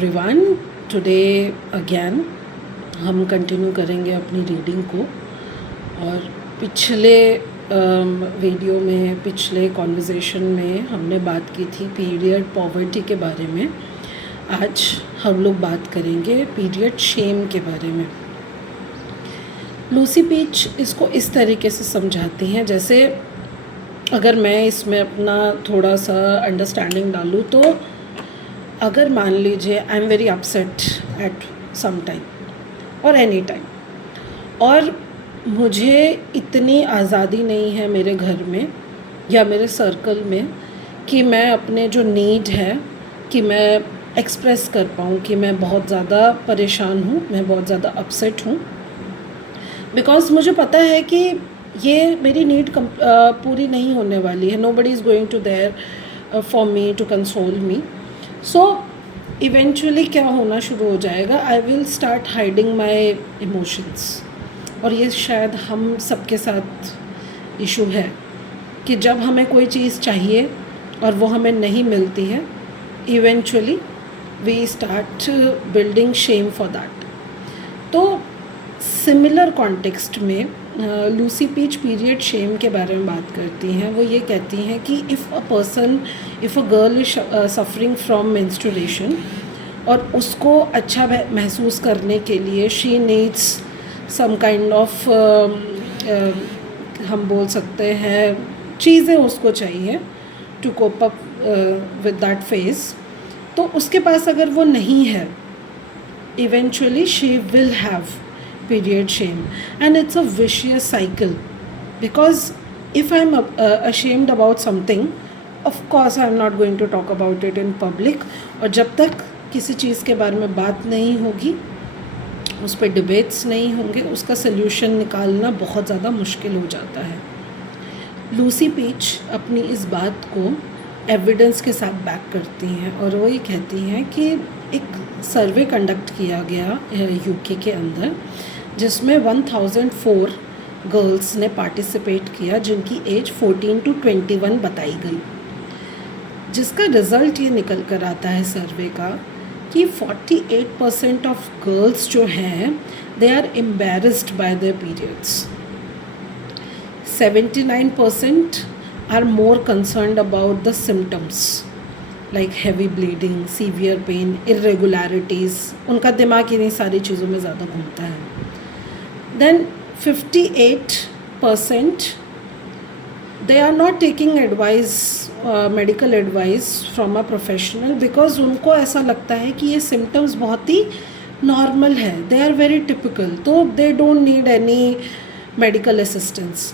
Everyone, today again हम continue करेंगे अपनी रीडिंग को। और पिछले वीडियो में, पिछले कॉन्वर्सेशन में हमने बात की थी पीरियड पॉवर्टी के बारे में। आज हम लोग बात करेंगे पीरियड शेम के बारे में। लूसी पीच इसको इस तरीके से समझाती हैं, जैसे अगर मैं इसमें अपना थोड़ा सा अंडरस्टैंडिंग डालूँ तो अगर मान लीजिए I am very upset at some time और एनी टाइम, और मुझे इतनी आज़ादी नहीं है मेरे घर में या मेरे सर्कल में कि मैं अपने जो नीड है कि मैं एक्सप्रेस कर पाऊँ कि मैं बहुत ज़्यादा परेशान हूँ, मैं बहुत ज़्यादा अपसेट हूँ, बिकॉज़ मुझे पता है कि ये मेरी नीड पूरी नहीं होने वाली है। Nobody is going to there for me to console me. So eventually क्या होना शुरू हो जाएगा, I will start hiding my emotions. और ये शायद हम सबके साथ इशू है कि जब हमें कोई चीज़ चाहिए और वो हमें नहीं मिलती है, eventually we start building shame for that. तो सिमिलर कॉन्टेक्स्ट में लूसी पीच पीरियड शेम के बारे में बात करती हैं। वो ये कहती हैं कि if a girl is suffering from menstruation और उसको अच्छा महसूस करने के लिए she needs some kind of हम बोल सकते हैं चीज़ें उसको चाहिए to cope up with that phase, तो उसके पास अगर वो नहीं है, eventually she will have period shame, and it's a vicious cycle, because if I'm ashamed about something, of course I'm not going to talk about it in public, और जब तक किसी चीज़ के बारे में बात नहीं होगी, उस पर डिबेट्स नहीं होंगे, उसका सल्यूशन निकालना बहुत ज़्यादा मुश्किल हो जाता है। लूसी पीच अपनी इस बात को एविडेंस के साथ बैक करती हैं और वो ये कहती हैं कि एक सर्वे कंडक्ट किया गया यूके के अंदर, जिसमें 1004 गर्ल्स ने पार्टिसिपेट किया जिनकी एज 14 to 21 बताई गई, जिसका रिज़ल्ट ये निकल कर आता है सर्वे का कि 48% ऑफ गर्ल्स जो हैं they are embarrassed by their periods, 79% are more concerned about the symptoms like heavy bleeding, severe pain, irregularities. उनका दिमाग इन्हीं सारी चीज़ों में ज़्यादा घूमता है। Then 58% they are not taking advice, medical advice from a professional, because उनको ऐसा लगता है कि ये symptoms बहुत ही normal है, they are very typical, तो they don't need any medical assistance.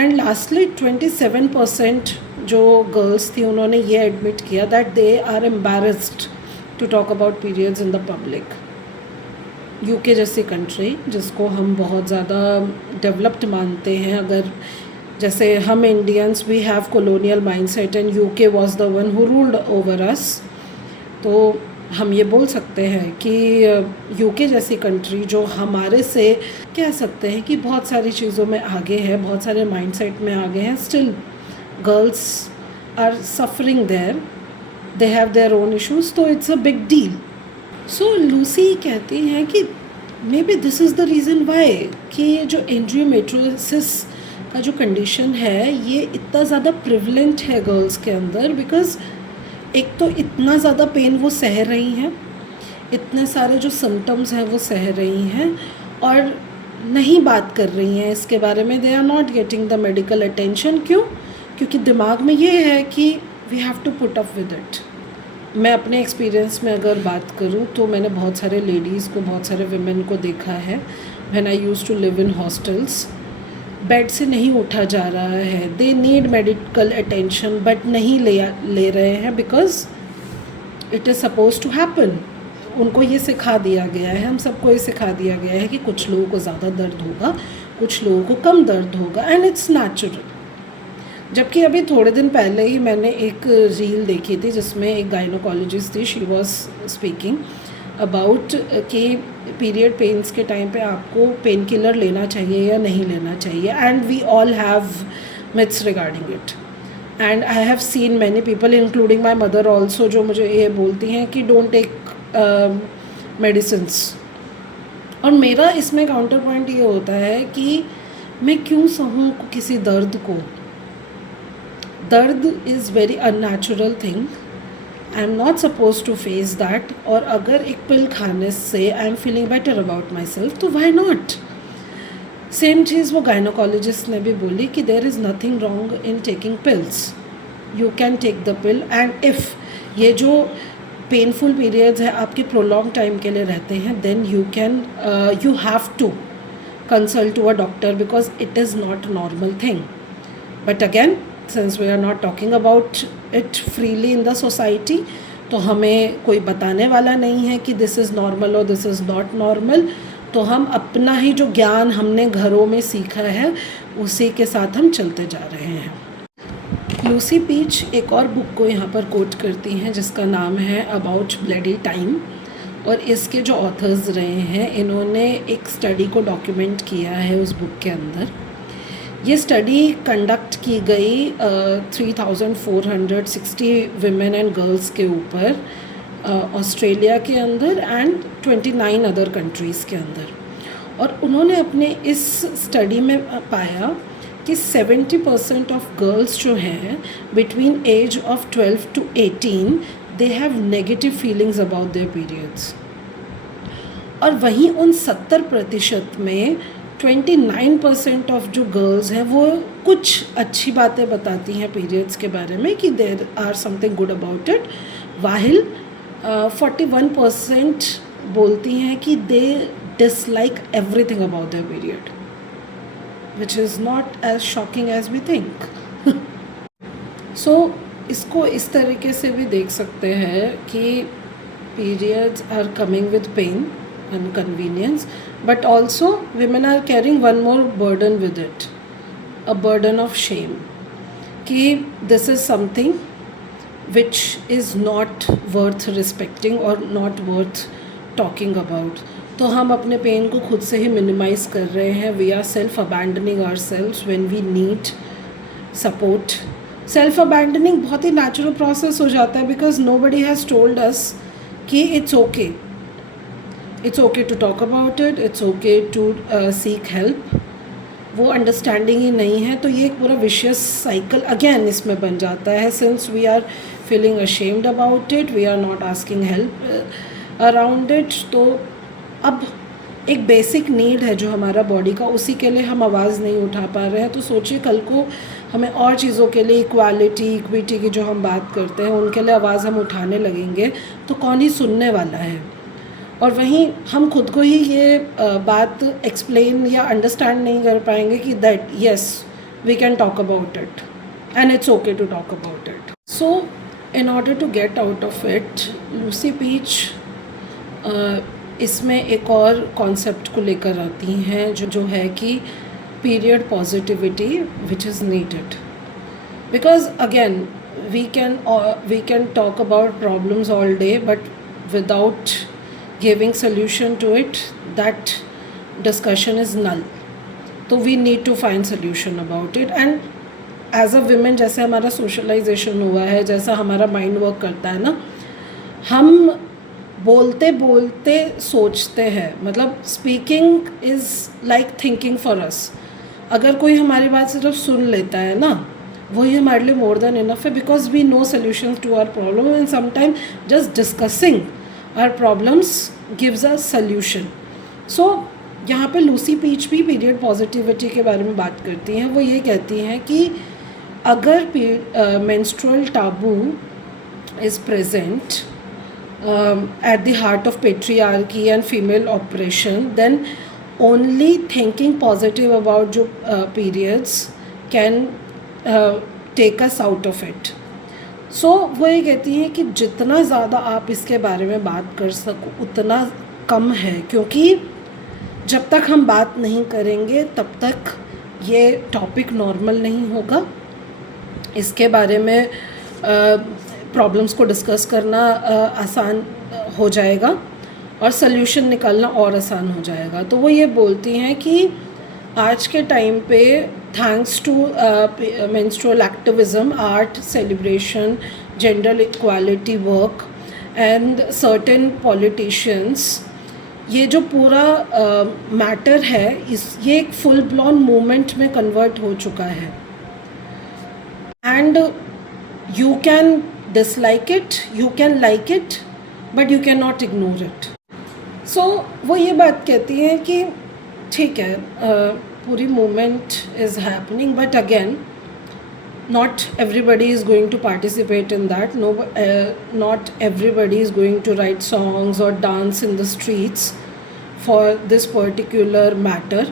And lastly 27% जो girls थी उन्होंने ये admit किया that they are embarrassed to talk about periods in the public. UK जैसी कंट्री जिसको हम बहुत ज़्यादा डेवलप्ड मानते हैं, अगर जैसे हम Indians we have colonial mindset and UK was the one who ruled over us, तो हम ये बोल सकते हैं कि यूके जैसी कंट्री जो हमारे से कह सकते हैं कि बहुत सारी चीज़ों में आगे है, बहुत सारे माइंडसेट में आगे हैं, still girls are suffering there, they have their own issues, तो it's a big deal. So Lucy कहती हैं कि maybe this is the reason why कि ये जो एंड्रोमेट्रियोसिस का जो कंडीशन है ये इतना ज़्यादा प्रिवलेंट है गर्ल्स के अंदर, बिकॉज़ एक तो इतना ज़्यादा पेन वो सह रही हैं, इतने सारे जो सिम्टम्स हैं वो सह रही हैं और नहीं बात कर रही हैं इसके बारे में, they are not getting the medical attention. क्यों? क्योंकि दिमाग में ये है कि we have to put up with it. मैं अपने एक्सपीरियंस में अगर बात करूं तो मैंने बहुत सारे लेडीज़ को, बहुत सारे वुमेन को देखा है, when I used to live in hostels, bed से नहीं उठा जा रहा है, they need medical attention but नहीं ले रहे हैं because it is suppose to happen. उनको ये सिखा दिया गया है, हम सबको ये सिखा दिया गया है कि कुछ लोगों को ज़्यादा दर्द होगा, कुछ लोगों को कम दर्द होगा, एंड इट्स नेचुरल। जबकि अभी थोड़े दिन पहले ही मैंने एक रील देखी थी जिसमें एक गायनोकोलॉजिस्ट थी, शी वाज स्पीकिंग अबाउट कि पीरियड पेन्स के टाइम पे आपको पेन किलर लेना चाहिए या नहीं लेना चाहिए, and we all have myths regarding it. And I have seen many people including my mother also जो मुझे ये बोलती हैं कि डोंट टेक मेडिसिन्स। और मेरा इसमें काउंटर पॉइंट ये होता है कि मैं क्यों सहूँ किसी दर्द को। दर्द is very unnatural thing, I am not suppose to face that. और अगर एक पिल खाने से I am feeling better about myself, तो वाई नॉट। सेम चीज़ वो गायनोकोलॉजिस्ट ने भी बोली कि there is nothing wrong in taking pills, you can take the pill, and if ये जो पेनफुल पीरियड्स है आपके प्रोलॉन्ग टाइम के लिए रहते हैं, then you have to consult to a doctor because it is not a normal thing. But again, since we are not talking about it freely in the society, तो हमें कोई बताने वाला नहीं है कि this is normal और this is not normal, तो हम अपना ही जो ज्ञान हमने घरों में सीखा है उसी के साथ हम चलते जा रहे हैं। लूसी पीच एक और बुक को यहाँ पर कोट करती हैं जिसका नाम है अबाउट ब्लडी टाइम, और इसके जो ऑथर्स रहे हैं इन्होंने एक स्टडी को डॉक्यूमेंट किया है उस बुक के अंदर। ये स्टडी कंडक्ट की गई 3460 विमेन एंड गर्ल्स के ऊपर ऑस्ट्रेलिया के अंदर एंड 29 अदर कंट्रीज़ के अंदर। और उन्होंने अपने इस स्टडी में पाया कि 70% ऑफ गर्ल्स जो हैं between age of 12 to 18 they have negative feelings about their periods. और वहीं उन 70% में 29% ऑफ जो गर्ल्स हैं वो कुछ अच्छी बातें बताती हैं पीरियड्स के बारे में कि there are something good about it, while 41% बोलती हैं कि they dislike everything about their period, which is not as shocking as we think. So इसको इस तरीके से भी देख सकते हैं कि periods are coming with pain and inconvenience, but also women are carrying one more burden with it, a burden of shame, कि this is something which is not worth respecting or not worth talking about. तो हम अपने pen को खुद से ही minimise कर रहे हैं। We are self abandoning our selves when we need support. Self abandoning बहुत ही नेचुरल प्रोसेस हो जाता है because nobody has told us कि it's okay to talk about it, it's okay to seek help. वो अंडरस्टैंडिंग ही नहीं है, तो ये एक पूरा विशियस साइकिल अगेन इसमें बन जाता है। Since we are feeling ashamed about it, we are not asking help around it, तो अब एक बेसिक नीड है जो हमारा बॉडी का, उसी के लिए हम आवाज़ नहीं उठा पा रहे हैं। तो सोचिए कल को हमें और चीज़ों के लिए, इक्विटी की जो हम बात करते हैं उनके लिए आवाज़ हम उठाने लगेंगे तो कौन ही सुनने वाला है। और वहीं हम खुद को ही ये बात एक्सप्लेन या अंडरस्टैंड नहीं कर पाएंगे कि that yes we can talk about it and it's okay to talk about it. So in order to get out of it, Lucy Peach इसमें एक और कॉन्सेप्ट को लेकर आती हैं जो है कि period positivity which is needed, because again we can talk about problems all day but without giving solution to it, that discussion is null. तो we need to find solution about it. And as a women जैसे हमारा socialisation हुआ है, जैसा हमारा mind work करता है ना, हम बोलते बोलते सोचते हैं, मतलब speaking is like thinking for us. अगर कोई हमारी बात सिर्फ सुन लेता है ना, वही हमारे लिए मोर देन इनफ है, because we know solution to our problem and sometime just discussing our problems gives a solution. So यहाँ पे लूसी पीच भी पीरियड पॉजिटिविटी के बारे में बात करती हैं। वो ये कहती हैं कि अगर menstrual Abu is present at the heart of patriarchy and female oppression, then only thinking positive about जो periods can take us out of it. So वो ये कहती है कि जितना ज़्यादा आप इसके बारे में बात कर सको उतना कम है, क्योंकि जब तक हम बात नहीं करेंगे तब तक ये टॉपिक नॉर्मल नहीं होगा। इसके बारे में प्रॉब्लम्स को डिस्कस करना आसान हो जाएगा और सल्यूशन निकालना और आसान हो जाएगा। तो वो ये बोलती हैं कि आज के टाइम पे thanks to menstrual activism, art, celebration, gender equality work and certain politicians, ये जो पूरा मैटर है ये एक फुल ब्लॉन मूवमेंट में कन्वर्ट हो चुका है. And you can dislike it, you can like it, but you can not ignore it. So वो ये बात कहती हैं कि ठीक है, पूरी movement is happening, but again not everybody is going to participate in that. No, not everybody is going to write songs or dance in the streets for this particular matter.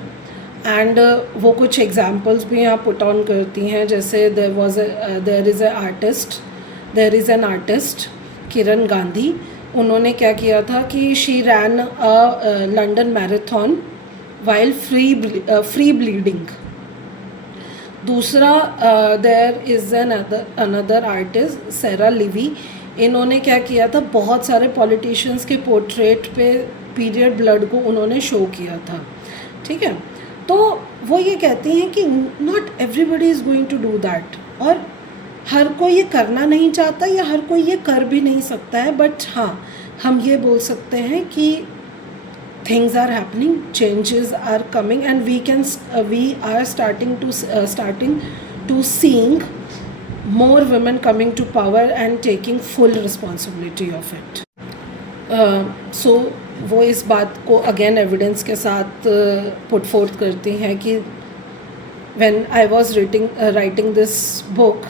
And वो कुछ examples भी यहाँ put on करती हैं, जैसे there is an artist किरण गांधी. उन्होंने क्या किया था कि she ran a London marathon while free bleeding. दूसरा there is another artist Sarah Levy. इन्होंने क्या किया था, बहुत सारे पॉलिटिशियंस के पोर्ट्रेट पे पीरियड ब्लड को उन्होंने शो किया था. ठीक है, तो वो ये कहती हैं कि not everybody is going to do that, और हर कोई ये करना नहीं चाहता या हर कोई ये कर भी नहीं सकता है. बट हाँ, हम ये बोल सकते हैं कि things are happening, changes are coming, and we are starting to seeing more women coming to power and taking full responsibility of it. So वो इस बात को again evidence के साथ put forth करती हैं कि when I was writing this book,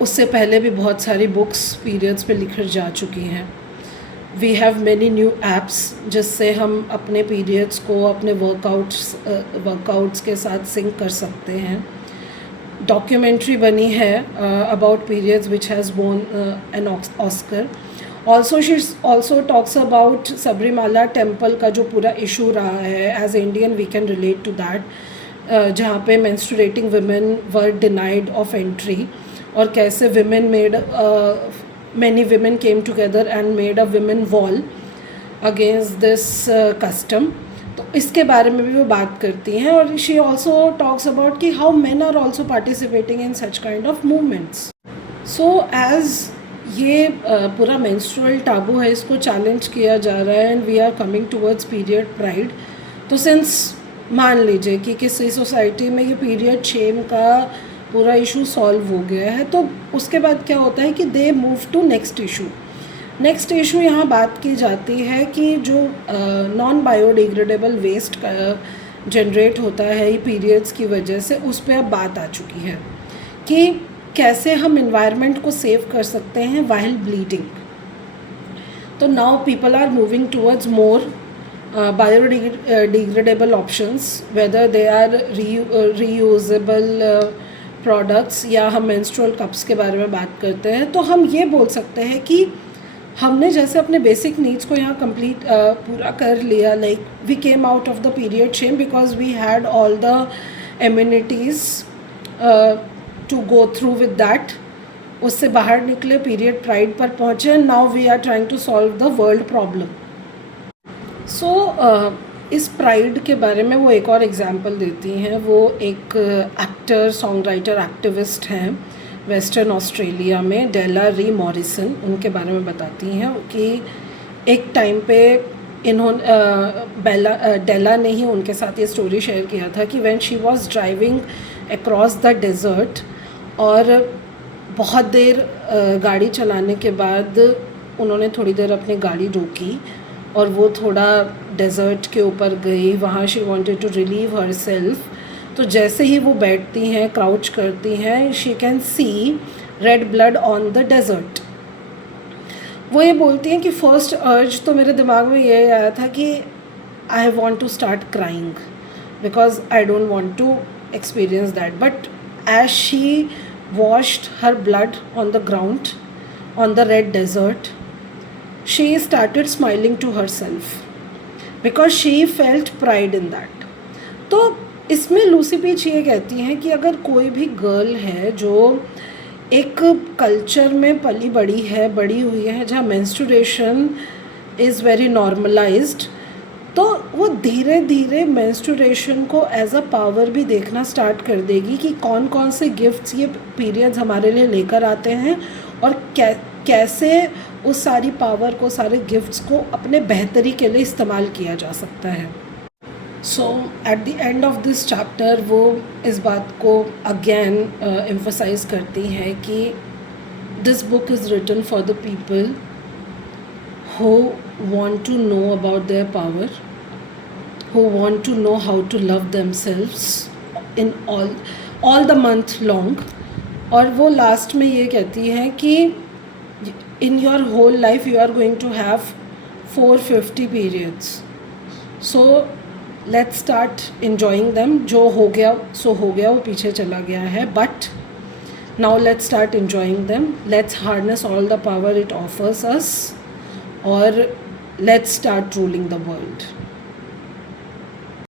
उससे पहले भी बहुत सारी books periods पे लिखी जा चुकी हैं. We have many new apps जिससे हम अपने पीरियड्स को अपने वर्कआउट्स के साथ सिंक कर सकते हैं. डॉक्यूमेंट्री बनी है about periods which has won an Oscar. She also talks about Sabarimala temple का जो पूरा इशू रहा है. As a Indian we can relate to that, जहाँ पे menstruating women were denied of entry, और कैसे many women came together and made a women wall against this custom. तो इसके बारे में भी वो बात करती हैं. और she also talks about कि how men are also participating in such kind of movements. So as ये पूरा menstrual taboo है, इसको challenge किया जा रहा है, and we are coming towards period pride. तो since मान लीजिए कि किसी सोसाइटी में ये पीरियड shame का पूरा इशू सॉल्व हो गया है, तो उसके बाद क्या होता है कि they move to next issue. यहाँ बात की जाती है कि जो नॉन बायोडिग्रेडेबल वेस्ट जनरेट होता है ये पीरियड्स की वजह से, उस पर अब बात आ चुकी है कि कैसे हम इन्वायरमेंट को सेव कर सकते हैं वाइल ब्लीडिंग. तो now people are moving towards more biodegradable options, whether they are reusable products, या हम मेंस्ट्रुअल कप्स के बारे में बात करते हैं. तो हम ये बोल सकते हैं कि हमने जैसे अपने बेसिक नीड्स को यहाँ कंप्लीट पूरा कर लिया. Like we came out of the period shame because we had all the amenities to go through with that. उससे बाहर निकले, पीरियड प्राइड पर पहुँचे, now we are trying to solve the world problem. So इस pride के बारे में वो एक और एग्जांपल देती हैं. वो एक एक्टर, सॉन्ग राइटर, एक्टिविस्ट हैं वेस्टर्न ऑस्ट्रेलिया में, डेला री मॉरिसन. उनके बारे में बताती हैं कि एक टाइम पे डेला ने ही उनके साथ ये स्टोरी शेयर किया था कि when she was driving across the desert, और बहुत देर गाड़ी चलाने के बाद उन्होंने थोड़ी देर अपनी गाड़ी रोकी और वो थोड़ा डेज़र्ट के ऊपर गई. वहाँ she wanted to relieve herself. तो जैसे ही वो बैठती हैं, क्राउच करती हैं, she can see red blood on the desert. वो ये बोलती हैं कि फर्स्ट अर्ज तो मेरे दिमाग में ये आया था कि I want to start crying because I don't want to experience that. But as she washed her blood on the ground on the red desert, she started smiling to herself because she felt pride in that. तो इसमें Lucy peach ये कहती हैं कि अगर कोई भी girl है जो एक कल्चर में बड़ी हुई है जहाँ मेंस्ट्रुएशन इज़ वेरी नॉर्मलाइज्ड, तो वो धीरे धीरे मेंस्ट्रुएशन को एज अ पावर भी देखना स्टार्ट कर देगी कि कौन कौन से गिफ्ट्स ये पीरियड्स हमारे लिए लेकर आते हैं और कैसे उस सारी पावर को, सारे गिफ्ट्स को अपने बेहतरी के लिए इस्तेमाल किया जा सकता है. So at the end of this chapter वो इस बात को अगेन एम्फसाइज करती है कि this book is written for the people who want to know about their power, who want to know how to love themselves in all the month long. और वो last में ये कहती है कि in your whole life you are going to have 450 periods. So let's start enjoying them. जो हो गया सो हो गया, वो पीछे चला गया है, but now let's start enjoying them. Let's harness all the power it offers us, or let's start ruling the world.